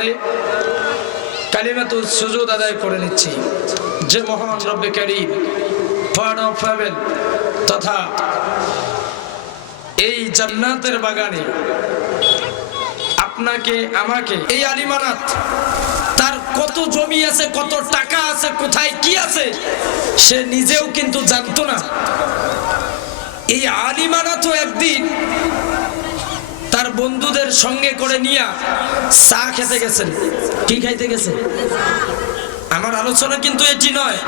দরবারে কালিমাতুস সুজুদ আদায় করে নিচ্ছি যে মহান রব্বে কারীম ফার্ড অফ হেভেন তথা এই জান্নাতের বাগানে আপনাকে আমাকে এই আলিমানাত তার কত জমি আছে, কত টাকা আছে, কোথায় কি আছে সে নিজেও কিন্তু জানতো না। এই আলিমানাতও একদিন তার বন্ধুদের সঙ্গে করে নিয়ে চা খেতে গেছেন। কি খাইতে গেছেন? আমার আলোচনা কিন্তু এটি নয়।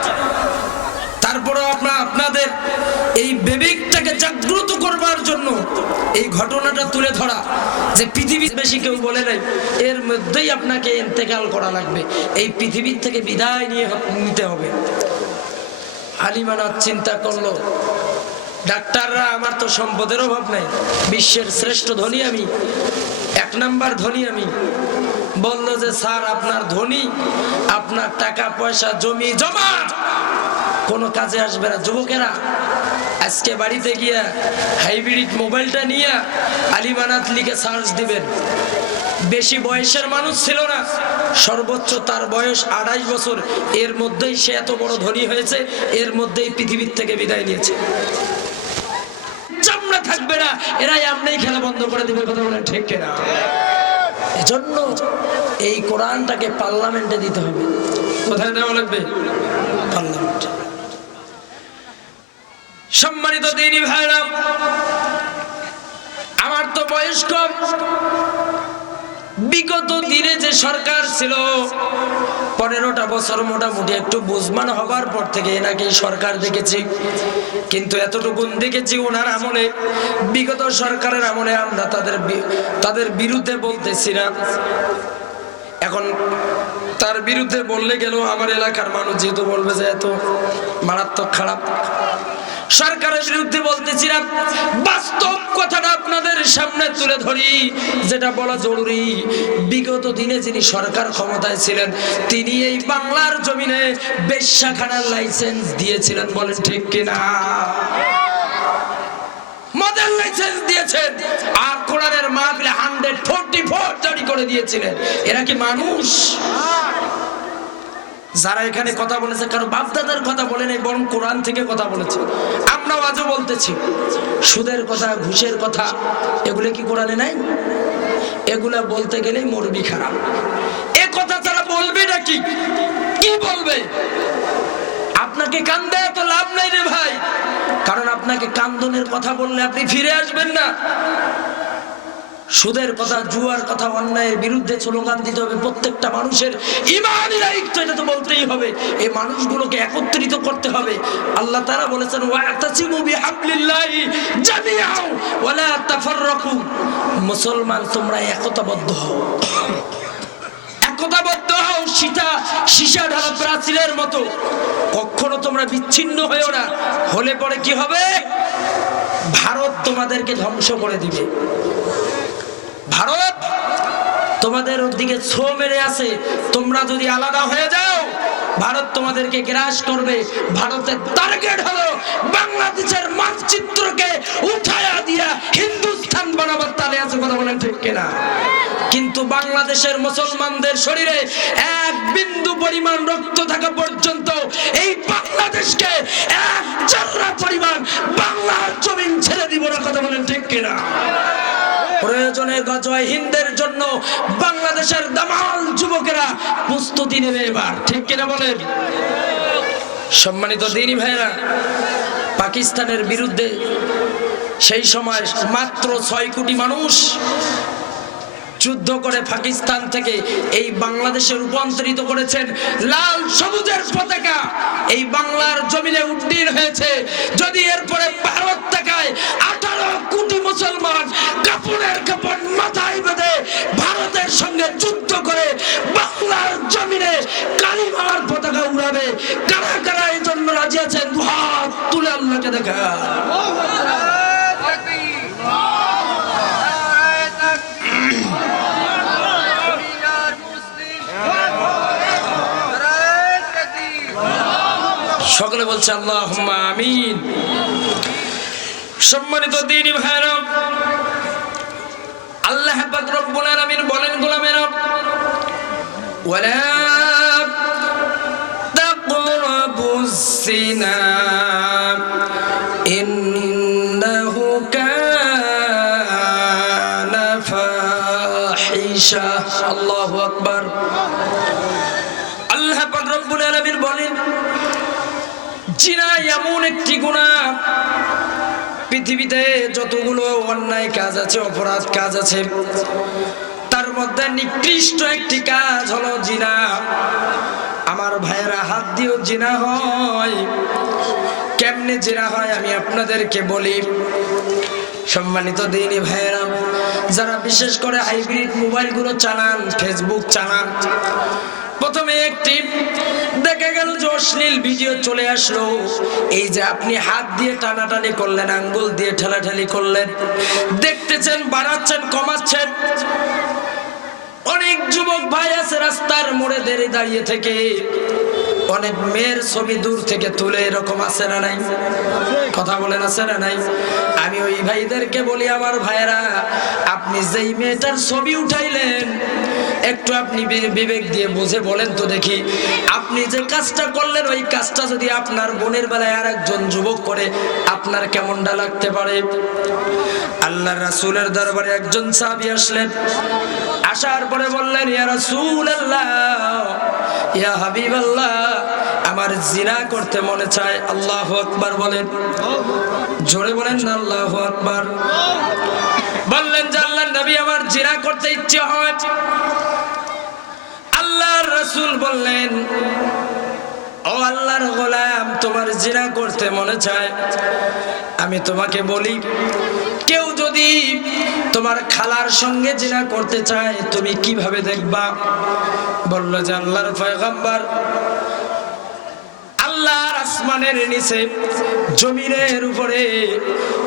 তারপরেও আপনাদের এই বিবেকটাকে জাগ্রত করবার জন্য এই ঘটনাটা তুলে ধরা, যে পৃথিবী বেশি কেউ বলে নাই, এর মধ্যেই আপনাকে ইন্তেকাল করা লাগবে, এই পৃথিবীর থেকে বিদায় নিতে হবে। আলিমানাত চিন্তা করলো, ডাক্তাররা আমার তো সম্পদের অভাব নাই, বিশ্বের শ্রেষ্ঠ ধনী আমি, 1 নাম্বার ধনী আমি। বলল যে স্যার আপনার ধনী, আপনার টাকা পয়সা জমি জমা কোনো কাজে আসবে না। যুবকেরা আজকে বাড়িতে গিয়া হাইব্রিড মোবাইলটা নিয়ে আলিমানাত লিখে সার্চ দিবেন। বেশি বয়সের মানুষ ছিল না, সর্বোচ্চ তার বয়স 28 বছর, এর মধ্যেই সে এত বড় ধনী হয়েছে, এর মধ্যেই পৃথিবীর থেকে বিদায় নিয়েছে। জামনা থাকবে না, এরাই আমনেই খেলা বন্ধ করে দিবে। কথা বলেন ঠিক কিনা? এজন্য এই কোরআনটাকে পার্লামেন্টে দিতে হবে। কোথায় দেওয়া লাগবে? পার্লামেন্টে। সম্মানিত দিনী ভাইরা, আমার তো বয়স কম। বিগত দিনে যে সরকার ছিল 15টা বছর মোটামুটি একটু বুঝমান হবার পর থেকে এনাকে সরকার দেখেছি, কিন্তু এতটুকুন দেখেছি ওনার আমলে, বিগত সরকারের আমলে আমরা তাদের বিরুদ্ধে বলতেছি না। এখন তার বিরুদ্ধে বললে গেল আমার এলাকার মানুষ যেহেতু বলবে যে এত মারাত্মক খারাপ, সরকারের বিরুদ্ধে বলতেছি না, বাস্তব কথাটা আপনাদের সামনে তুলে ধরি, যেটা বলা জরুরি। বিগত দিনে যিনি সরকার ক্ষমতায় ছিলেন তিনি এই বাংলার জমিনে বেশ্যাখানার লাইসেন্স দিয়েছিলেন। বলেন ঠিক কিনা? মদের লাইসেন্স দিয়েছেন, আর কোরআনের মাহফিলে 144 জারি করে দিয়েছিলেন। এরা কি মানুষ? যারা এখানে কথা বলেছে কারো বাপদাদার কথা বলে নাই, বরং কোরআন থেকে কথা বলেছে। আমরাও আজও বলতেছি সুদের কথা, ঘুষের কথা, এগুলো কি কোরআনে নাই? এগুলা বলতে গেলেই মরবি খারাপ। এ কথা তারা বলবে নাকি? কি বলবে? আপনাকে কান্দে এত লাভ নাই রে ভাই, কারণ আপনাকে কান্দনের কথা বললে আপনি ফিরে আসবেন না। সুদের কথা, জুয়ার কথা, অন্যায়ের বিরুদ্ধে স্লোগান দিতে হবে। প্রত্যেকটা মানুষের ঈমানি দায়িত্ব, এটা তো বলতেই হবে। এই মানুষগুলোকে একত্রিত করতে হবে। আল্লাহ তাআলা বলেছেন ওয়াতাসিমু বিহাবলিল্লাহি জামিআন ওয়া লা তাফাররাকু। মুসলমান তোমরা একতাবদ্ধ হও, একতাবদ্ধ হও, সীসা ঢালা প্রাচীরের মতো। কখনো তোমরা বিচ্ছিন্ন হয়েও না, হলে পরে কি হবে? ভারত তোমাদেরকে ধ্বংস করে দিবে। ভারত তোমাদের দিকে ছো মেরে আছে, তোমরা যদি আলাদা হয়ে যাও ভারত তোমাদেরকে গ্রাস করবে। ভারতের টার্গেট হলো বাংলাদেশের মানচিত্রকে উঠায়া দিয়া হিন্দুস্তান বানাবার তালে আছে। কথা বলেন ঠিক কিনা? কিন্তু বাংলাদেশের মুসলমানদের শরীরে 1 বিন্দু পরিমাণ রক্ত থাকা পর্যন্ত এই বাংলাদেশকে 1 জাররা পরিমাণ বাংলার জমিন ছেড়ে দিব না। কথা বলেন ঠিক কিনা? প্রয়োজনে গজওয়ায়ে হিন্দের জন্য বাংলাদেশের দামাল যুবকেরা প্রস্তুতি নেবে এবার। ঠিক কিনা বলেন? সম্মানিত দিনী ভাইরা, পাকিস্তানের বিরুদ্ধে সেই সময় মাত্র 6 কোটি মানুষ যুদ্ধ করে পাকিস্তান থেকে এই বাংলাদেশে রূপান্তরিত করেছেন। লাল সবুজের পতাকা এই বাংলার জমিনে উড্ডীন হয়েছে। যদি এরপরে ভারত তাকায় 18 কোটি মুসলমান কাপড়ের কাপড় মাথায় বেঁধে ভারতের সঙ্গে যুদ্ধ করে বাংলার জমিনে কালিমার পতাকা উড়াবে, কারা কারা এই জন্য রাজি আছেন? হাত তুলে আল্লাহকে দেখা। সকলে বলছে আল্লাহুম্মা আমিন। সম্মানিত দ্বীনী ভাইরা, আল্লাহ পাক রব্বুল আলামিন বলেন, গোলামেরা ওয়ালা তাকরাবুস সিনা ইন্নাহু কানা ফাহিশা। আল্লাহু আকবার। আল্লাহ পাক রব্বুল আলামিন বলেন, জিনা এমন একটি গুনাহ, পৃথিবীতে যতগুলো অন্যায় কাজ আছে, অপরাধ কাজ আছে, তার মধ্যে নিকৃষ্ট একটি কাজ হলো জিনা। আমার ভাইয়েরা, হাত দিয়েও জিনা হয়। কেমনে জিনা হয় আমি আপনাদেরকে বলি। সম্মানিত দিনী ভাইয়েরা, যারা বিশেষ করে হাইব্রিড মোবাইলগুলো চালান, ফেসবুক চালান, প্রথমে একটি দেখা গেল যে অশ্লীল ভিডিও চলে আসলো। এই যে আপনি হাত দিয়ে টানাটানি করলেন, আঙ্গুল দিয়ে ঠেলাঠেলি করলেন, দেখতেছেন, বাড়াচ্ছেন, কমাচ্ছেন। অনেক যুবক ভাই আছে রাস্তার মোড়ে দাঁড়িয়ে থেকে অনেক মেয়ের ছবি দূর থেকে তুলে, এরকম আছে না নাই? কথা বলেন, আছে না নাই? আমি ওই ভাইদেরকে বলি, আমার ভাইয়েরা, আপনি যেই মেয়েটার ছবি উঠাইলেন, একটু আপনি বিবেক দিয়ে বুঝে বলেন তো দেখি, আপনি যে কাজটা করলেন, ওই কাজটা যদি আপনার বোনের বেলায় আর একজন যুবক করে, আপনার কেমনটা লাগতে পারে? আল্লাহর রাসূলের দরবারে একজন সাহাবী আসলেন। আসার পরে বললেন, ইয়া রাসূলুল্লাহ, ইয়া হাবিবাল্লাহ, আমার জিনা করতে মনে চায়। আল্লাহু আকবার বলেন, জোরে বলেন না আল্লাহু আকবার। বললেন যে আল্লাহর নবী, আমার জিনা করতে ইচ্ছে হয়। আল্লাহর রাসূল বললেন, ও আল্লাহর গোলাম, তোমার জিনা করতে মনে চায়, আমি তোমাকে বলি, কেউ যদি তোমার খালার সঙ্গে জিনা করতে চায়, তুমি কিভাবে দেখবা? বলল যে আল্লাহর পয়গম্বর, আল্লাহর আসমানের নিচে, জমিনের উপরে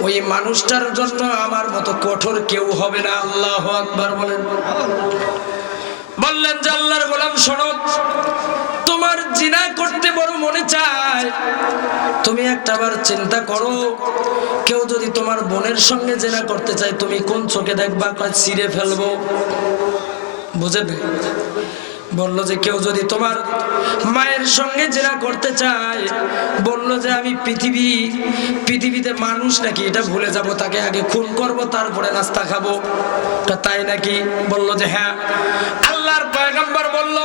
ওই মানুষটার জন্য আমার মতো কঠোর কেউ হবে না। আল্লাহু আকবার বলেন। বললেন যে আল্লাহর গোলাম, শোনো, তোমার জিনা করতে বড় মনে চায়, তুমি একটাবার চিন্তা করো, কেউ যদি তোমার বোনের সঙ্গে জিনা করতে চায়, তুমি কোন চোখে দেখবা? ছিঁড়ে ফেলবো। বুঝেন? বললো যে কেউ যদি তোমার মায়ের সঙ্গে জিনা করতে চায়, বললো যে আমি পৃথিবীতে মানুষ নাকি এটা ভুলে যাব, তাকে আগে খুন করব, তারপরে নাস্তা খাবো, তাই নাকি? বললো যে হ্যাঁ। আল্লাহর পয়গম্বর বলল,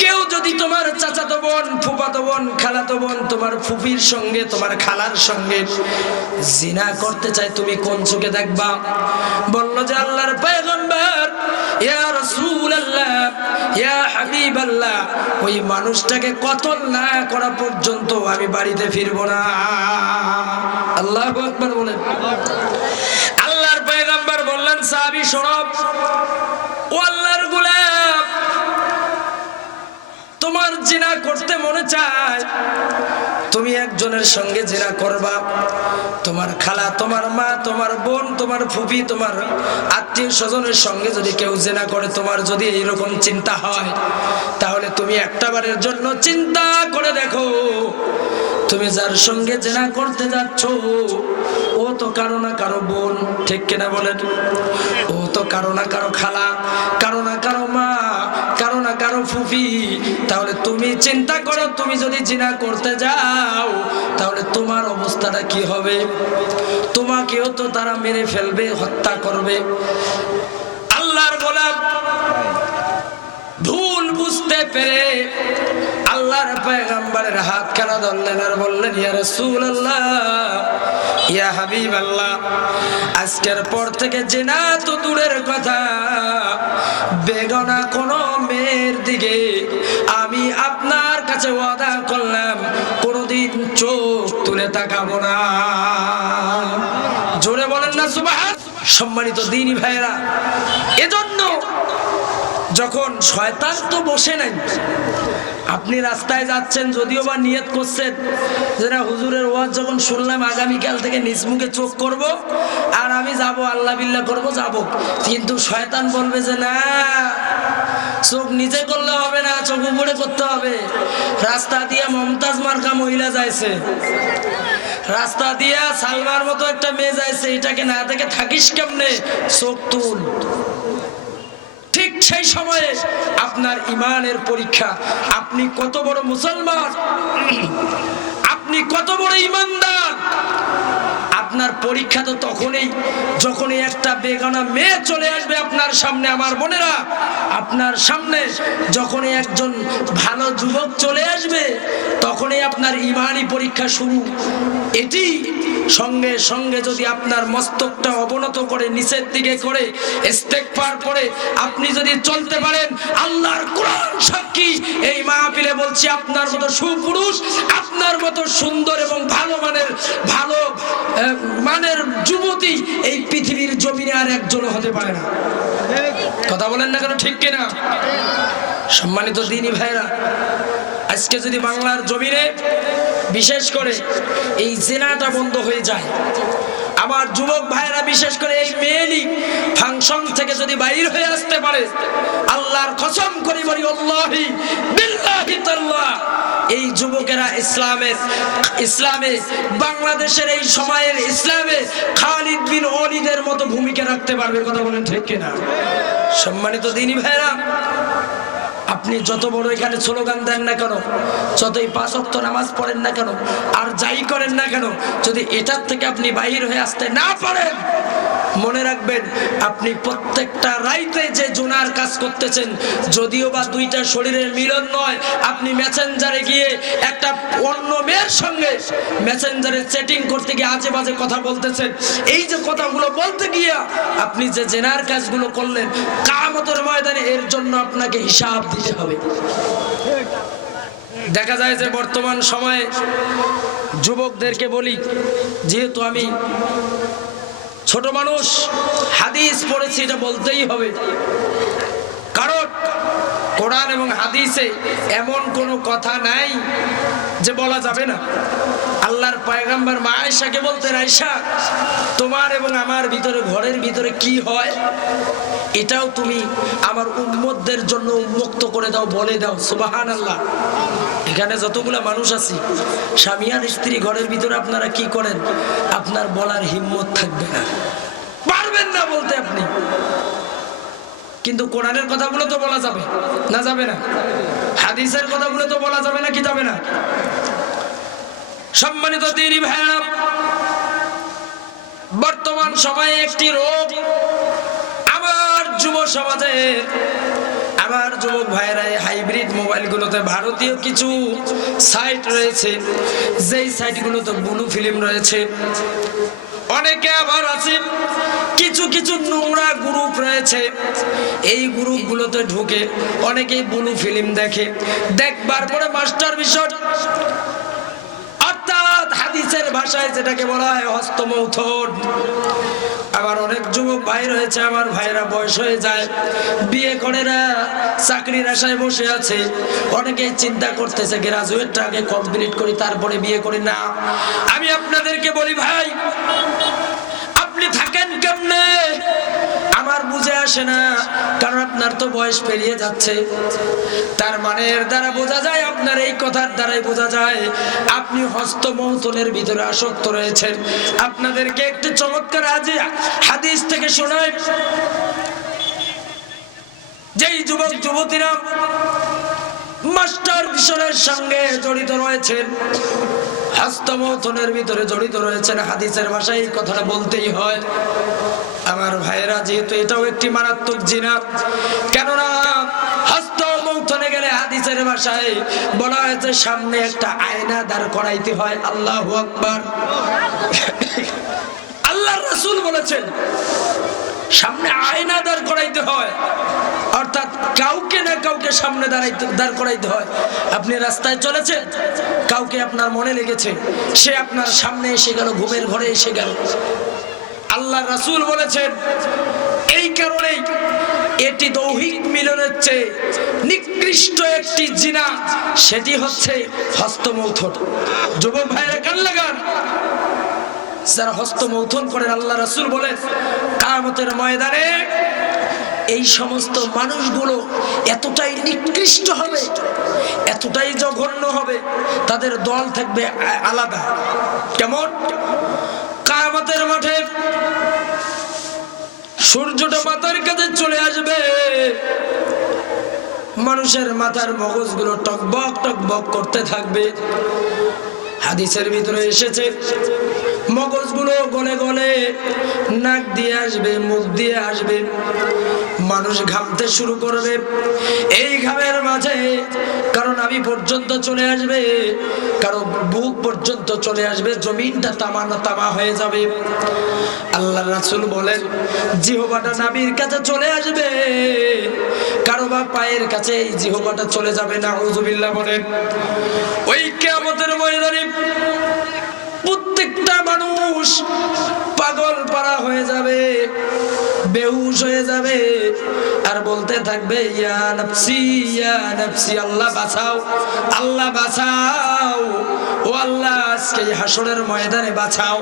কেউ যদি তোমার চাচাতো বোন, ফুফাতো বোন, খালাতো বোন, তোমার ফুফির সঙ্গে, তোমার খালার সঙ্গে জিনা করতে চায়, তুমি কোন চোখে দেখবা? বললো যে আল্লাহর পয়গম্বর, ইয়া রাসূলুল্লাহ, ইয়া হাবিবাল্লাহ, ওই মানুষটাকে কতল না করা পর্যন্ত আমি বাড়িতে ফিরবো না। আল্লাহু আকবার বলেন। আল্লাহর পয়গম্বর বললেন, সাহাবী শোনো, ও আল্লাহর গোলাম, তোমার জিনা করতে মনে চায়, তুমি একজনের সঙ্গে জিনা করবা। তোমার খালা, তোমার মা, তোমার বোন, তোমার ফুফি, তোমার আত্মীয় স্বজনের সঙ্গে যদি কেউ জিনা করে, তোমার যদি এইরকম চিন্তা হয়, তাহলে তুমি একটাবারের জন্য চিন্তা করে দেখো, তুমি যার সঙ্গে জিনা করতে যাচ্ছ, ও তো কারো না কারো বোন, ঠিক কিনা বলেন? ও তো কারো না কারো খালা, কারো না কারো মা, কারো না কারো ফুফি। তাহলে তুমি চিন্তা করো, তুমি যদি জিনা করতে যাও, তাহলে তোমার অবস্থাটা কি হবে? তোমাকেও তো তারা মেরে ফেলবে, হত্যা করবে। আল্লাহর গোলাম ভুল বুঝতে পেরে আল্লাহর পয়গম্বরের হাত খানা ধরলেন আর বললেন, ইয়া রাসূলুল্লাহ, ইয়া হাবিবাল্লাহ, আজকের পর থেকে জিনা তো দূরের কথা, বেগানা কোনো মেয়ের দিকে আমি আপনার কাছে ওয়াদা করলাম, কোনোদিন চোখ তুলে তাকাবো না। জোরে বলেন না সুবহান। সম্মানিত দ্বীনি ভাইরা, এজন্য যখন শয়তান তো বসে নাই, আপনি রাস্তায় যাচ্ছেন, যদিও বা নিয়ত করছেন যে না, হুজুরের ওয়াজ যখন শুনলাম, আগামীকাল থেকে নিজ মুখে চোখ করব আর আমি যাব, আল্লাহ বিল্লাহ করব, যাব, কিন্তু শয়তান বলবে যে না, চোখ নিচে করলে হবে না, চোখ উপরে করতে হবে। রাস্তা দিয়ে মমতাজ মার্কা মহিলা যাইছে, রাস্তা দিয়া সালমার মতো একটা মেয়ে যাইছে, এটাকে না দেখে থাকিস কেমনে? চোখ তুল। ঠিক সেই সময়ে আপনার ঈমানের পরীক্ষা, আপনি কত বড় মুসলমান, আপনি কত বড় ঈমানদার। আপনার পরীক্ষা তো তখনই যখনই একটা বেগানা মেয়ে চলে আসবে আপনার সামনে। আমার বোনেরা, আপনার সামনে যখনই একজন ভালো যুবক চলে আসবে তখনই আপনার ঈমানি পরীক্ষা শুরু। এটি সঙ্গে সঙ্গে যদি আপনার মস্তকটা অবনত করে নিচের দিকে করে ইস্তেগফার করে আপনি যদি চলতে পারেন, আল্লাহর কোরআন সাক্ষী, এই মাহফিলে বলছি আপনার মতো সুপুরুষ, আপনার মতো সুন্দর এবং ভালো মানের যুবতী এই পৃথিবীর জমিনে আর একজনও হতে পারে না। কথা বলেন না কেন, ঠিক কিনা? সম্মানিত দিনী ভাইরা, আজকে যদি বাংলার জমিনে বিশেষ করে এই জিনাটা বন্ধ হয়ে যায়, আমার যুবক ভাইরা বিশেষ করে এই মেয়েলি ফাংশন থেকে যদি বাইর হয়ে আসতে পারে, আল্লাহর কসম করে বলি আল্লাহি বিল্লাহি তাআলা, এই যুবকেরা ইসলামে বাংলাদেশের এই সময়ের ইসলামে খালিদ বিন ওয়ালিদের মতো ভূমিকা রাখতে পারবে। কথা বলেন ঠিক কিনা? সম্মানিত দিনী ভাইরা, আপনি যত বড় এখানে স্লোগান দেন না কেন, যতই 5 ওয়াক্ত নামাজ পড়েন না কেন, আর যাই করেন না কেন, যদি এটার থেকে আপনি বাহির হয়ে আসতে না পারেন, মনে রাখবেন আপনি প্রত্যেকটা রাইতে যে জুনার কাজ করতেছেন, যদিও বা দুইটা শরীরের মিলন নয়, আপনি মেসেঞ্জারে গিয়ে একটা অন্য মেয়ের সঙ্গে মেসেঞ্জারে চ্যাটিং করতে গিয়ে আজে বাজে কথা বলতেছেন, এই যে কথাগুলো বলতে গিয়ে আপনি যে জেনার কাজগুলো করলেন, কিয়ামতের ময়দানে এর জন্য আপনাকে হিসাব দিতে হবে। দেখা যায় যে বর্তমান সময়ে যুবকদেরকে বলি, যেহেতু আমি ছোট মানুষ, হাদিস পড়েছি, এটা বলতেই হবে, কারণ কোরআন এবং হাদিসে এমন কোনো কথা নাই যে বলা যাবে না। আল্লাহর পয়গম্বর মা আয়েশাকে বলতেন, আয়েশা, তোমার এবং আমার ভিতরে, ঘরের ভিতরে কি হয় এটাও তুমি আমার উম্মতদের জন্য উন্মুক্ত করে দাও, বলে দাও। সুবহানাল্লাহ। এখানে যতগুলা মানুষ আছি, স্বামী আর স্ত্রী ঘরের ভিতরে আপনারা কি করেন, আপনার বলার হিম্মত থাকবে না, পারবেন না বলতে আপনি, কিন্তু কোরআনের কথাগুলো তো বলা যাবে না, যাবে না? হাদিসের কথাগুলো তো বলা যাবে না, কি যাবে না? সম্মানিত দিনী ভাইরা, বর্তমান সময়ে একটি রোগ আমার যুব সমাজে, আমার যুবক ভাইরা, হাইব্রিড মোবাইলগুলোতে ভারতীয় কিছু সাইট রয়েছে, যেই সাইটগুলোতে ব্লু ফিল্ম রয়েছে, অনেকে আবার আছে কিছু কিছু নোংরা গ্রুপ রয়েছে, এই গ্রুপগুলোতে ঢুকে অনেকেই ব্লু ফিল্ম দেখে, দেখবার পরে মাস্টার বিষয়, অর্থাৎ হাদিসের ভাষায় যেটাকে বলা হয় হস্তমৈথুন। আবার অনেক যুবক ভাই রয়েছে, আমার ভাইরা বয়স হয়ে যায়, বিয়ে করে না, চাকরির আশায় বসে আছে, অনেকেই চিন্তা করতেছে গ্রাজুয়েটটা আগে কমপ্লিট করি তারপরে বিয়ে করি। না, আমি আপনাদেরকে বলি ভাই, আপনি থাকেন কেমনে আমার বুঝে আসে না, কারণ আপনার তো বয়স পেরিয়ে যাচ্ছে। তার মানে এর দ্বারা বোঝা যায়, আপনার এই কথার দ্বারাই বোঝা যায় আপনি হস্তমৈথুনের ভিতরে আসক্ত রয়েছেন। আপনাদেরকে একটি চমৎকার হাদিস থেকে শোনাই, যেই যুবক যুবতীরা মাস্টার বিষয়ের সঙ্গে জড়িত রয়েছেন, হস্তমৈথুনের ভিতরে জড়িত রয়েছেন, হাদিসের ভাষায় এই কথাটা বলতেই হয়। আমার ভাইরা, যেহেতু এটাও একটি মারাত্মক জিনা, কেননা হস্তমৈথুনে গেলে হাদিসের ভাষায় বলা হয়েছে সামনে একটা আয়না দাঁড় করাইতে হয়। আল্লাহু আকবার। আল্লাহর রাসূল বলেছেন সামনে আয়না দাঁড় করাইতে হয়, অর্থাৎ কাউকে না কাউকে সামনে দাঁড় করাইতে হয়। আপনি রাস্তায় চলেছেন, কাউকে আপনার মনে লেগেছে, সে আপনার সামনে এসে গেল, ঘুমের ঘরে এসে গেল। আল্লাহ রাসূল বলেছেন এই কারণেই এটি দৈহিক মিলনের চেয়ে নিকৃষ্ট একটি জিনা, সেটি হচ্ছে হস্তমৈথুন। যুবক ভাইরা কান লাগান, যারা হস্তমৈথুন করেন, আল্লাহ রাসূল বলেন কিয়ামতের ময়দানে এই সমস্ত মানুষগুলো এতটাই নিকৃষ্ট হবে, এতটাই জঘন্য হবে, তাদের দল থাকবে আলাদা। কেমন? কিয়ামতের মাঠে সূর্যটা মাথার কাছে চলে আসবে, মানুষের মাথার মগজগুলো টকবক টকবক করতে থাকবে। হাদিসের ভিতরে এসেছে মগজগুলো গলে গলে নাক দিয়ে আসবে, মুখ দিয়ে আসবে, মানুষ ঘামতে শুরু করবে। এই ঘামের মাঝে কারো নাভি পর্যন্ত চলে আসবে, কারো বুক পর্যন্ত চলে আসবে, জমিনটা তামা তামা হয়ে যাবে। আল্লাহর রাসূল বলেন জিহ্বাটা নাভির কাছে চলে আসবে, কারো বা পায়ের কাছে এই জিহ্বাটা চলে যাবে। নাউযুবিল্লাহ বলেন। ওই কিয়ামতের ময়দানে প্রত্যেকটা মানুষ পাগল পারা হয়ে যাবে, বেহুশ হয়ে যাবে, আর বলতে থাকবে ইয়া নফসি ইয়া নফসি, আল্লাহ বাঁচাও, আল্লাহ বাঁচাও, ও আল্লাহ আজকে হাসরের ময়দানে বাঁচাও।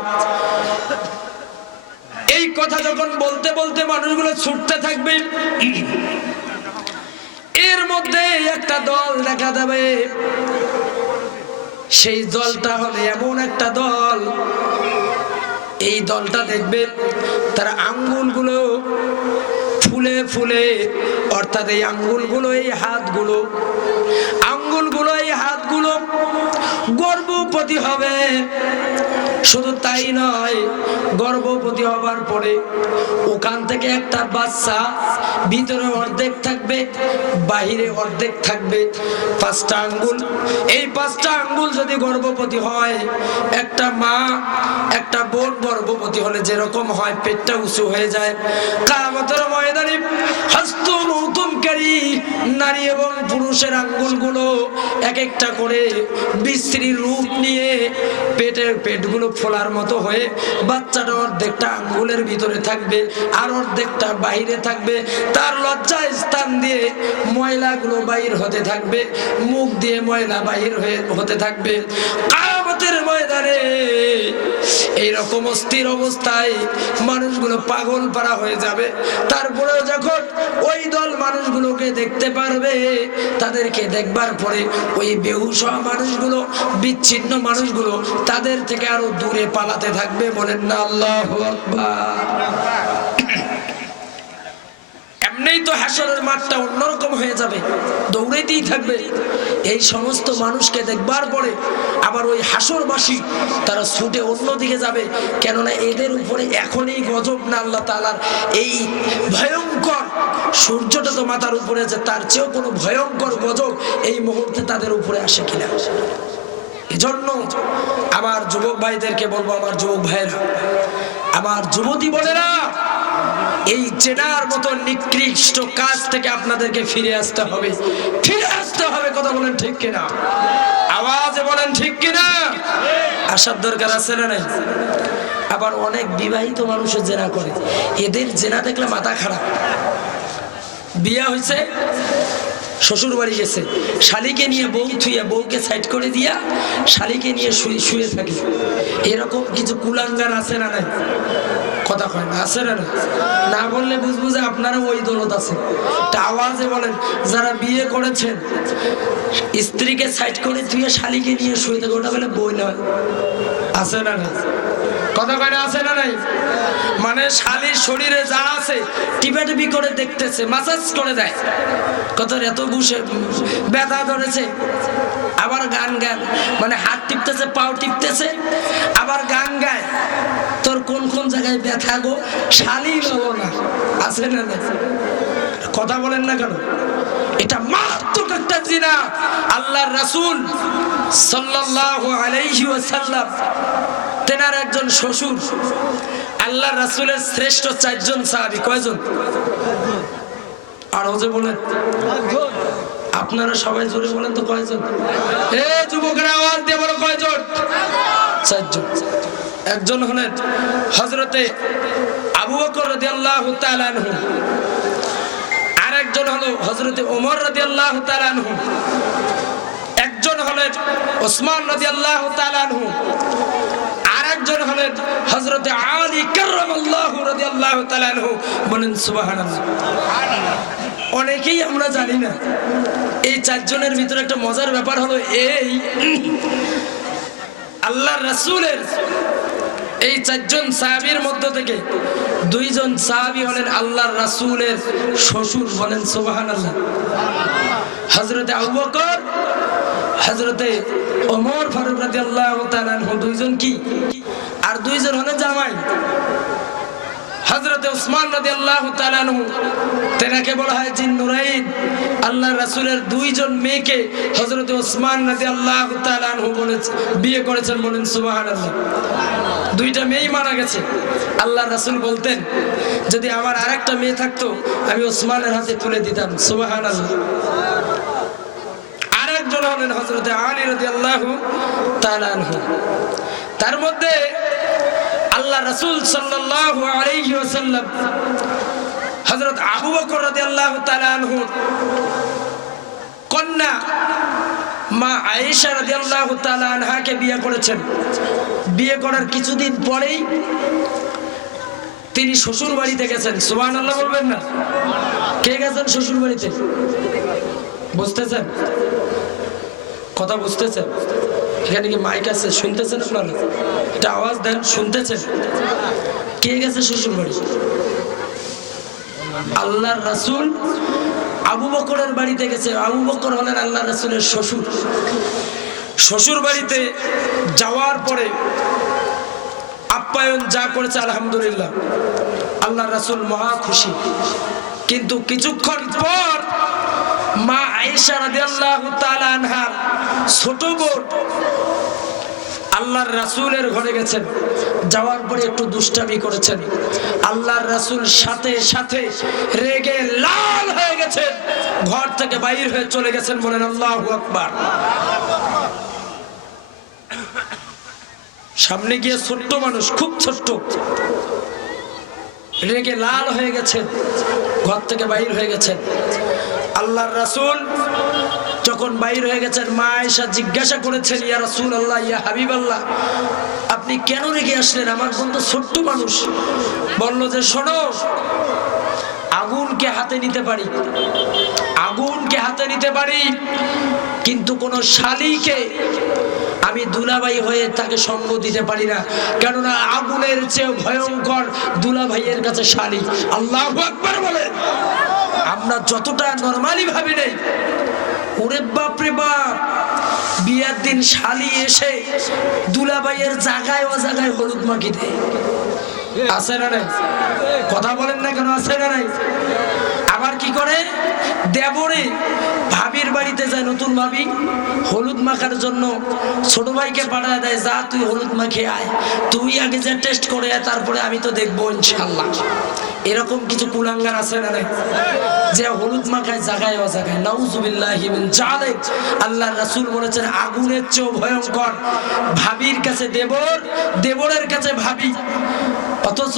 এই কথা যখন বলতে বলতে মানুষগুলো ছুটতে থাকবে, এর মধ্যে একটা দল দেখা যাবে। সেই দলটা হলো এমন একটা দল, এই দলটা দেখবে তার আঙ্গুলগুলো ফুলে ফুলে, অর্থাৎ এই আঙ্গুলগুলো এই হাতগুলো গর্ভবতী হবে। শুধু তাই নয়, গর্ভবতী হবার পরে ওখান থেকে একটা বাচ্চা ভিতরে অর্ধেক থাকবে, বাহিরে অর্ধেক থাকবে। 5টা আঙ্গুল, এই 5টা আঙ্গুল যদি গর্ভবতী হয়, একটা মা একটা বোন গর্ভবতী হলে যেরকম হয় পেটটা উঁচু হয়ে যায়, কিয়ামতের ময়দানে হস্ত মৌতুমকারী নারী এবং পুরুষের আঙ্গুলগুলো এক একটা করে বিশ্রী রূপ নিয়ে পেটগুলো ফোলার মতো হয়ে বাচ্চাটা অর্ধেকটা আঙ্গুলের ভিতরে থাকবে আর অর্ধেকটা বাইরে থাকবে। তার লজ্জা স্থান দিয়ে ময়লাগুলো বাইর হতে থাকবে, মুখ দিয়ে ময়লা বাইর হতে থাকবে। কিয়ামতের ময়দানে এইরকম অস্থির অবস্থায় মানুষগুলো পাগল পারা হয়ে যাবে। তারপরেও যখন ওই দল মানুষগুলোকে দেখতে পারবে, তাদেরকে দেখবার পরে ওই বেহুশ হওয়া মানুষগুলো, বিচ্ছিন্ন মানুষগুলো তাদের থেকে আরো দূরে পালাতে থাকবে। বলেন না আল্লাহু আকবার। এমনিই তো হাসরের মাঠটা অন্যরকম হয়ে যাবে, দৌড়াইতেই থাকবে। এই সমস্ত মানুষকে দেখবার পরে আবার ওই হাসরবাসী তারা ছুটে অন্যদিকে যাবে, কেননা এদের উপরে এখনই গজব না আল্লাহ তাআলার এই ভয়ঙ্কর, সূর্যটা তো মাথার উপরে আছে, তার চেয়েও কোনো ভয়ঙ্কর গজব এই মুহূর্তে তাদের উপরে আসে কিনা। এজন্য আমার যুবক ভাইদেরকে বলবো, আমার যুবক ভাইরা, আমার যুবতী বোনেরা, এই চেনার মতো নিকৃষ্ট কাজ থেকে আপনাদেরকে ফিরে আসতে হবে, ফিরে আসতে হবে। কথা বলেন ঠিক কিনা? আওয়াজে বলেন ঠিক কিনা? আসার দরকার আছে না নাই? আবার অনেক বিবাহিত মানুষও জেনা করে, এদের জেনা দেখলে মাথা খারাপ। বিয়ে হয়েছে, শ্বশুর বাড়ি গেছে, শালিকে নিয়ে বউ থুইয়া বউকে সাইড করে দিয়া শালিকে নিয়ে শুয়ে থাকে। এরকম কিছু কুলাঙ্গার আছে না নাই? কথা কয় না, আছে না? না বললে বুঝবো যে আপনারা ওই দলত আছে। আওয়াজে বলেন, যারা বিয়ে করেছেন স্ত্রীকে সাইড করে থুইয়া শালিকে নিয়ে শুয়ে থাকে, ওটা বলে বই নয়। আছে না নাই? কথা কয় না, আছে না নাই? মানে শালীর শরীরে যা আছে টিপাটিপি করে দেখতেছে, মাসাজ করে দেয়। কত এত বুঝে ব্যথা ধরেছে, আবার গান গান, মানে হাত টিপতেছে, পাও টিপতেছে, আবার গান গায়। তোর কোন কোন জায়গায় ব্যথা গো, শালী বলো না। আছে না না? কথা বলেন না কেন? এটা মারাত্মক একটা জিনা। আল্লাহর রাসূল সাল্লাল্লাহু আলাইহি ওয়াসাল্লাম, তেনার একজন শ্বশুর, আল্লাহর রাসূলের শ্রেষ্ঠ 4 জন সাহাবী। কয়জন? আর ওজে বলেন, আপনারা সবাই জোরে বলেন তো কয়জন? এ যুবকরা আওয়াজ দিয়ে বলো কয়জন? 4 জন। একজন হলেন হযরতে আবু বকর রাদিয়াল্লাহু তাআলা আনহু, আরেকজন হলো হযরতে ওমর রাদিয়াল্লাহু তাআলা আনহু, একজন হলেন ওসমান রাদিয়াল্লাহু তাআলা আনহু, আরেকজন হলেন হযরতে আলী কাররামাল্লাহু রাদিয়াল্লাহু তাআলা আনহু। বলেন সুবহানাল্লাহ। অনেকেই আমরা জানি না। এই 4 জনের ভিতরে একটা মজার ব্যাপার হলো এই, আল্লাহর রাসূলের এই 4 জন সাহাবীর মধ্য থেকে 2 জন সাহাবী হলেন আল্লাহর রাসূলের শ্বশুর। বলেন সুবহানাল্লাহ। হযরতে আবু বকর, হযরতে ওমর ফারুক রাদিয়াল্লাহু তাআলা আনহু 2 জন কি, আর 2 জন হলেন জামাই। হযরতে ওসমান রাদিয়াল্লাহু তাআলা আনহু, তেনাকে বলা হয় জিন্নুরাইন। আল্লাহর রাসূলের 2 জন মেয়েকে হযরতে ওসমান রাদিয়াল্লাহু তাআলা আনহু বিয়ে করেছেন। বলেন সুবহানাল্লাহ। 2টা মেয়েই মারা গেছে। আল্লাহর রাসূল বলতেন, যদি আমার আরেকটা মেয়ে থাকতো আমি ওসমানের হাতে তুলে দিতাম। সুবহানাল্লাহ। আরেকজন হলেন হযরতে আলী রাদিয়াল্লাহু তাআলা আনহু। তার মধ্যে আল্লাহ রাসূল সাল্লাল্লাহু আলাইহি ওয়াসাল্লাম হযরত আবু বকর রাদিয়াল্লাহু তাআলা আনহু কন্যা মা আয়েশা রাদিয়াল্লাহু তাআলা আনহাকে বিয়ে করেছেন। বিয়ে করার কিছুদিন পরেই তিনি শ্বশুর বাড়িতে গেছেন। সুবহানাল্লাহ বলবেন না? কে গেছেন শ্বশুর বাড়িতে? বুঝতেছেন কথা? বুঝতেছেন? এখানে কি মাইক আছে? শুনতেছেন আপনারা? এটা আওয়াজ দেন, শুনতেছেন? কে গেছে শ্বশুর বাড়ি? আল্লাহর রাসূল আবু বকরের বাড়িতে গেছে। আবু বকর হলেন আল্লাহর রাসূলের শ্বশুর। শ্বশুর বাড়িতে যাওয়ার পরে আপ্যায়ন যা করেছে আলহামদুলিল্লাহ, আল্লাহর রাসূল মহা খুশি। কিন্তু কিছুক্ষণ পর মা আয়েশা রাদিয়াল্লাহু তাআলা আনহার ছোট বোন আল্লাহর রাসূলের ঘরে গেছেন। যাওয়ার পরে একটু দুষ্টামি করেছেন। আল্লাহর রাসূল সাথে সাথে রেগে লাল হয়ে গেছেন, ঘর থেকে বাইর হয়ে চলে গেছেন। বলেন আল্লাহু আকবার। সামনে গিয়ে ছোট্ট মানুষ, খুব ছোট্ট, রেগে লাল হয়ে গেছেন, ঘর থেকে বাইর হয়ে গেছেন। আল্লাহর রাসূল যখন বাইর হয়ে গেছেন, মা আয়েশা জিজ্ঞাসা করেছেন, ইয়া রাসূলুল্লাহ, ইয়া হাবিবাল্লাহ, আপনি কেন রেগে আসলেন? আমার বোন তো ছোট্ট মানুষ। বলল যে, শোনো, আগুনকে হাতে নিতে পারি, আগুনকে হাতে নিতে পারি, কিন্তু কোন শালীকে আমি দুলাভাই হয়ে তাকে সঙ্গ দিতে পারি না, কেননা আগুনের চেয়ে ভয়ঙ্কর দুলাভাইয়ের কাছে শালী। আল্লাহু আকবার বলেন। আমরা যতটা নরমালি ভাবি নেই, ওরে বাপ রে বাপ, বিয়ার দিন শালী এসে দুলাভাইয়ের জায়গায় ও জায়গায় হলুদ মাখি দেয়। আছে না নাই? কথা বলেন না কেন? আছে না নাই? আবার কি করে? দেবরে ভাবির বাড়িতে যায়, নতুন ভাবি হলুদ মাখার জন্য ছোট ভাইকে পাঠায় দেয়, যা তুই হলুদ মাখে আয়, তুই আগে যা টেস্ট করে আয়, তারপরে আমি তো দেখবো ইনশাআল্লাহ। এরকম কিছু কুলাঙ্গার আছে না নাই, যে হলুদ মাখায় জায়গায় ও জায়গায়। নাউযুবিল্লাহি মিন যালিক। আল্লাহর রাসূল বলেছেন, আগুনের চেয়েও ভয়ঙ্কর ভাবির কাছে দেবর, দেবরের কাছে ভাবি। অথচ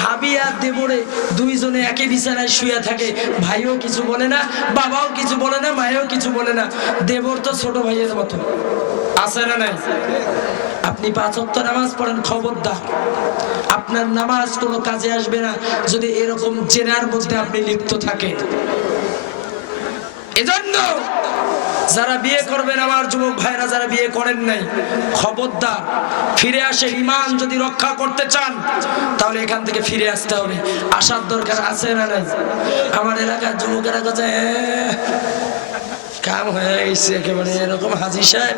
ভাবি আর দেবরে 2 জনে একই বিছানায় শুয়ে থাকে, ভাইও কিছু বলে না, বাবাও কিছু বলে না, মায়েও কিছু বলে না। দেবর তো ছোট ভাইয়ের মতো। আছে না নাই? আপনি 5 ওয়াক্ত নামাজ পড়েন, খবরদার, আপনার নামাজ কোনো কাজে আসবে না যদি এরকম জেনার মধ্যে আপনি লিপ্ত থাকেন। এজন্য যারা বিয়ে করবেন, আমার যুবক ভাইরা যারা বিয়ে করেন নাই, খবরদার ফিরে আসে। ঈমান যদি রক্ষা করতে চান তাহলে এখান থেকে ফিরে আসতে হবে। আসার দরকার আছে না নাই? আমার এলাকার যুবকেরা কাছে কাম হয়ে গেছে একেবারে এরকম। হাজী সাহেব,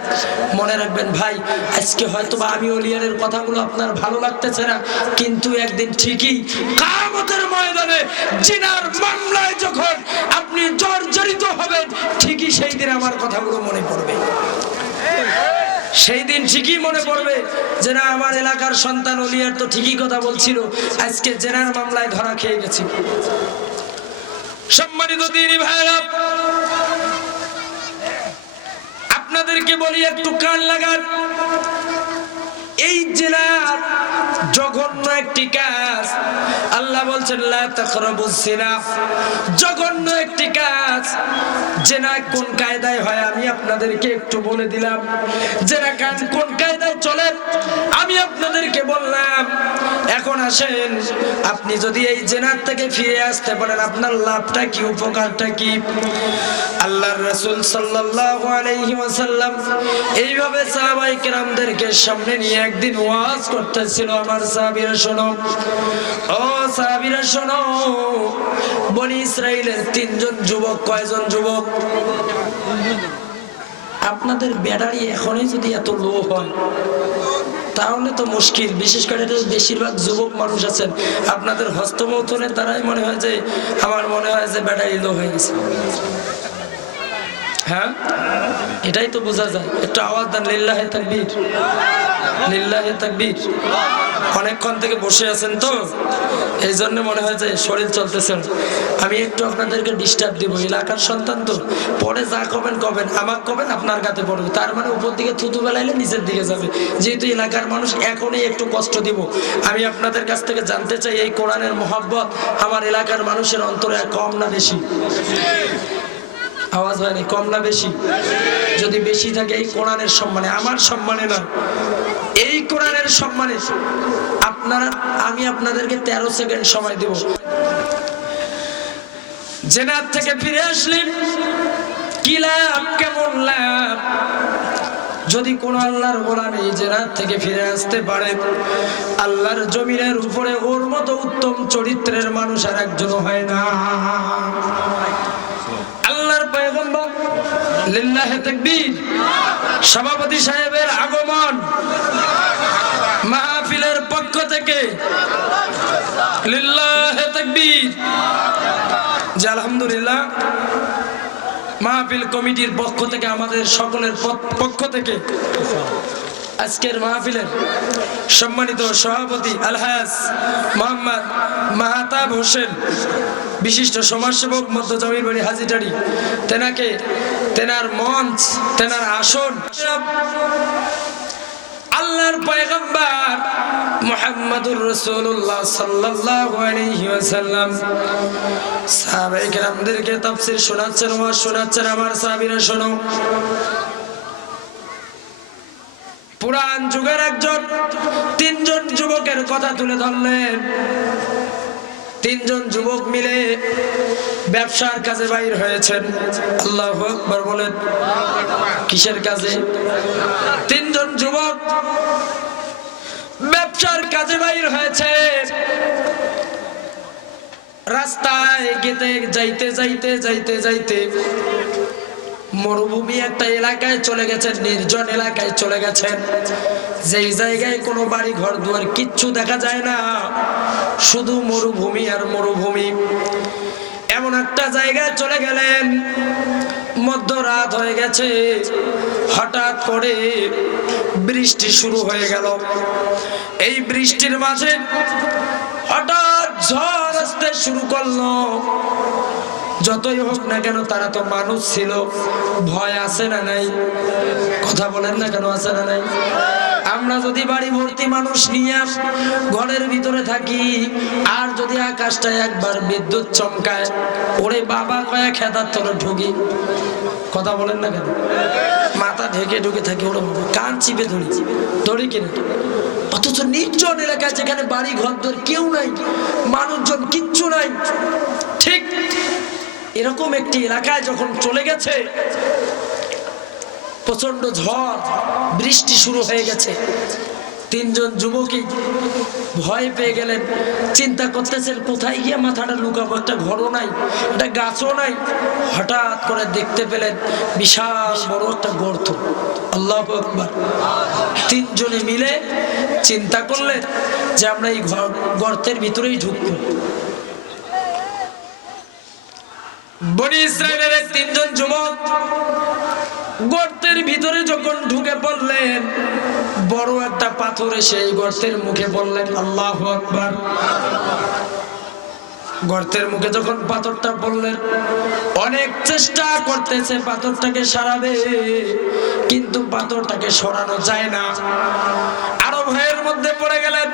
মনে রাখবেন ভাই, আজকে হয়তো বা আমি ওলিয়ারের কথাগুলো আপনার ভালো লাগতেছে না, কিন্তু একদিন ঠিকই কিয়ামতের ময়দানে জিনার মামলায় যখন আপনি জর্জরিত হবেন, ঠিকই সেই দিন আমার কথাগুলো মনে পড়বে। সেই দিন ঠিকই মনে পড়বে যে না, আমার এলাকার সন্তান ওলিয়ার তো ঠিকই কথা বলছিল, আজকে জেনার মামলায় ধরা খেয়ে গেছি। সম্মানিত দিনী ভাইরা, আপনাদেরকে বলি, একটু কান লাগান। এই জেনার জঘন্য একটি কাজ আল্লাহ বলছেন লা তাকরাবুস জিনা, জঘন্য একটি কাজ। জেনা কোন কায়দায় হয় আমি আপনাদেরকে একটু বলে দিলাম। জেনা কোন কায়দায় চলে আমি আপনাদেরকে বললাম। এখন আসেন, আপনি যদি এই জেনার থেকে ফিরে আসতে পারেন আপনার লাভটা কি, উপকারটা কি? আল্লাহর রাসূল সাল্লাল্লাহু আলাইহি ওয়াসাল্লাম এইভাবে সাহাবায়ে কেরামদেরকে সামনে নিয়ে একদিন ওয়াজ করতেছিল। আমার সাহাবীরা শোনো, ও সাহাবীরা শোনো, বনি ইসরাইলের 3 জন যুবক, কয়জন যুবক? আপনাদের ব্যাটারি এখনই যদি এত লো হয় তাহলে তো মুশকিল। বিশেষ করে বেশিরভাগ যুবক মানুষ আছেন, আপনাদের হস্তমৈথুনের দ্বারাই মনে হয় যে, আমার মনে হয় যে ব্যাটারি লো হয়ে গেছে। হ্যাঁ, এটাই তো বোঝা যায়। একটু আওয়াজ দেন, লিল্লাহে তাকবীর, লিল্লাহে তাকবীর। অনেকক্ষণ থেকে বসে আছেন তো এই জন্য মনে হয় যে শরীর চলতেছে। আমি একটু আপনাদেরকে ডিস্টার্ব দিব, এলাকার সন্তান তো, পরে যা কবেন কবেন, আমাকে কবেন আপনার গাতে পড়বে, তার মানে উপর দিকে থুতু বেলাইলে নিচের দিকে যাবে। যেহেতু এলাকার মানুষ, এখনই একটু কষ্ট দিব। আমি আপনাদের কাছ থেকে জানতে চাই, এই কোরআনের মহব্বত আমার এলাকার মানুষের অন্তরে কম না বেশি? আওয়াজ হয়নি, কম না বেশি? যদি বেশি থাকে এই কোরআনের সম্মানে, আমার সম্মানে না, এই কোরআনের সম্মানে আপনারা, আমি আপনাদেরকে 13 সেকেন্ড সময় দেব। জেনার থেকে ফিরে আসলেন, কি লাভ, কেমন লাভ? যদি কোন আল্লাহর গোলাম এই জেনার থেকে ফিরে আসতে পারে, আল্লাহর জমিনের উপরে ওর মতো উত্তম চরিত্রের মানুষ আর একজন হয় না। আল্লাহর পয়গম্বর, লিল্লাহে তাকবীর, সভাপতি সাহেবের আগমন মাহফিলের পক্ষ থেকে, লিল্লাহে তাকবীর। যে আলহামদুলিল্লাহ, মাহফিল কমিটির পক্ষ থেকে, আমাদের সকলের পক্ষ থেকে আজকের মাহফিলের সম্মানিত সভাপতি আলহাজ মোহাম্মদ মাহতাব হোসেন, বিশিষ্ট সমাজসেবক, মধ্য জমির বাড়ি হাজিটারি, তেনাকে, তেনার মঞ্চ, তেনার আসন, আল্লাহর পয়গম্বর মুহাম্মদুর রাসূলুল্লাহ সাল্লাল্লাহু আলাইহি ওয়াসাল্লাম সাহাবায়ে কেরামদেরকে তাফসীর শোনাচ্ছেন, ওয়াজ শোনাচ্ছেন। আমার সাহাবীরা শোনো, পুরান যুগের একজন 3 জন যুবকের কথা তুলে ধরলেন। 3 জন যুবক মিলে ব্যবসার কাজে বাইর হয়েছেন। আল্লাহু আকবার বলেন। কিসের কাজে? 3 জন যুবক ব্যবসার কাজে বাইর হয়েছে। রাস্তায় যাইতে যাইতে যাইতে যাইতে মরুভূমি একটা এলাকায় চলে গেছেন, নির্জন এলাকায় চলে গেছেন, যেই জায়গায় কোনো বাড়ি ঘর দুয়ার কিচ্ছু দেখা যায় না, শুধু মরুভূমি আর মরুভূমি। এমন একটা জায়গায় চলে গেলেন, মধ্যরাত হয়ে গেছে, হঠাৎ করে বৃষ্টি শুরু হয়ে গেল। এই বৃষ্টির মাঝে হঠাৎ ঝড় আসতে শুরু করলো। যতই হোক না কেন, তারা তো মানুষ ছিল, ভয় আছে না নাই? কথা বলেন না কেন, আছে না নাই? আমরা যদি বাড়ি ভর্তি মানুষ নিয়ে ঘরের ভিতরে থাকি, আর যদি আকাশটায় একবার বিদ্যুৎ চমকায়, ওরে বাবা কয়া খেতার তলে ঢুকি। কথা বলেন না কেন? মাথা ঢেকে ঢুকে থাকি, ওরা কান চিপে ধরি কিনা। অথচ নির্জন এলাকায়, যেখানে বাড়ি ঘর দর কেউ নাই, মানুষজন কিচ্ছু নাই, ঠিক এরকম একটি এলাকায় যখন চলে গেছে, প্রচন্ড ঝড় বৃষ্টি শুরু হয়ে গেছে। 3 জন যুবকই ভয় পেয়ে গেলেন, চিন্তা করতেছেন কোথায় গিয়ে মাথাটা লুকাবো, একটা ঘরও নাই, একটা গাছও নাই। হঠাৎ করে দেখতে পেলেন বিশাল বড় একটা গর্ত। আল্লাহু আকবার। 3 জনে মিলে চিন্তা করলেন যে আমরা এই গর্তের ভিতরেই ঢুকবো। বনি ইসরাইলের 3 জন যুবক গর্তের ভিতরে যখন ঢুকে পড়লেন, বড় একটা পাথর এসে এই গর্তের মুখে পড়লেন। আল্লাহু আকবার। গর্তের মুখে যখন পাথরটা পড়লেন, অনেক চেষ্টা করতেছে পাথরটাকে সরাবে, কিন্তু পাথরটাকে সরানো যায় না। আরো ভয়ের মধ্যে পড়ে গেলেন।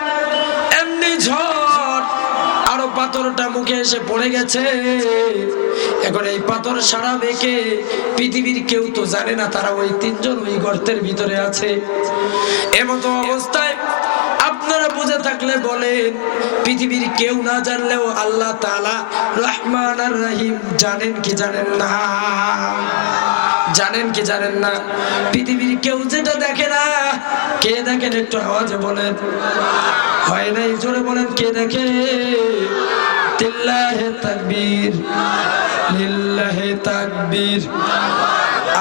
এমনি ঝড় আরো পাথরটা মুখে এসে পড়ে গেছে। এখন এই পাথর সারা বেঁকে পৃথিবীর কেউ তো জানে না তারা ওই তিনজন ওই গর্তের ভিতরে আছে। এমতো অবস্থায় আপনারা বুঝে থাকলে বলেন, পৃথিবীর কেউ না জানলেও আল্লাহ তাআলা রহমান আর রহিম জানেন কি জানেন না? জানেন কি জানেন না? পৃথিবীর কেউ যেটা দেখে না, কে দেখেন? একটু আওয়াজে বলেন। হয় নাই, জোরে বলেন, কে দেখে? লিল্লাহি তাকবীর, লিল্লাহি তাকবীর।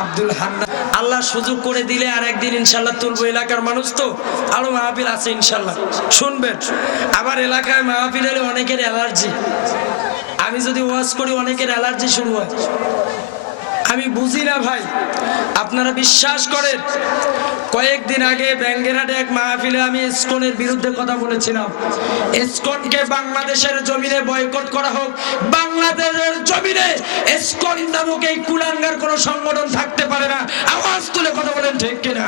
আব্দুল হান্নান আল্লাহ সুযোগ করে দিলে আর একদিন ইনশাআল্লাহ তুলবো। এলাকার মানুষ তো, আরো মাহফিল আছে ইনশাআল্লাহ, শুনবেন। আবার এলাকায় মাহফিল হলে অনেকের অ্যালার্জি। আমি যদি ওয়াজ করি অনেকের অ্যালার্জি শুরু হয়। আমি বুঝি না ভাই, আপনারা বিশ্বাস করেন। কয়েকদিন আগে ব্যাঙ্গেরহাটে এক মাহফিলে আমি ইসকনের বিরুদ্ধে কথা বলেছিলাম। ইসকনকে বাংলাদেশের জমিনে বয়কট করা হোক। বাংলাদেশের জমিনে ইসকন নামক এই কুলাঙ্গার কোন সংগঠন থাকতে পারে না। আওয়াজ তুলে কথা বলেন, ঠিক কিনা?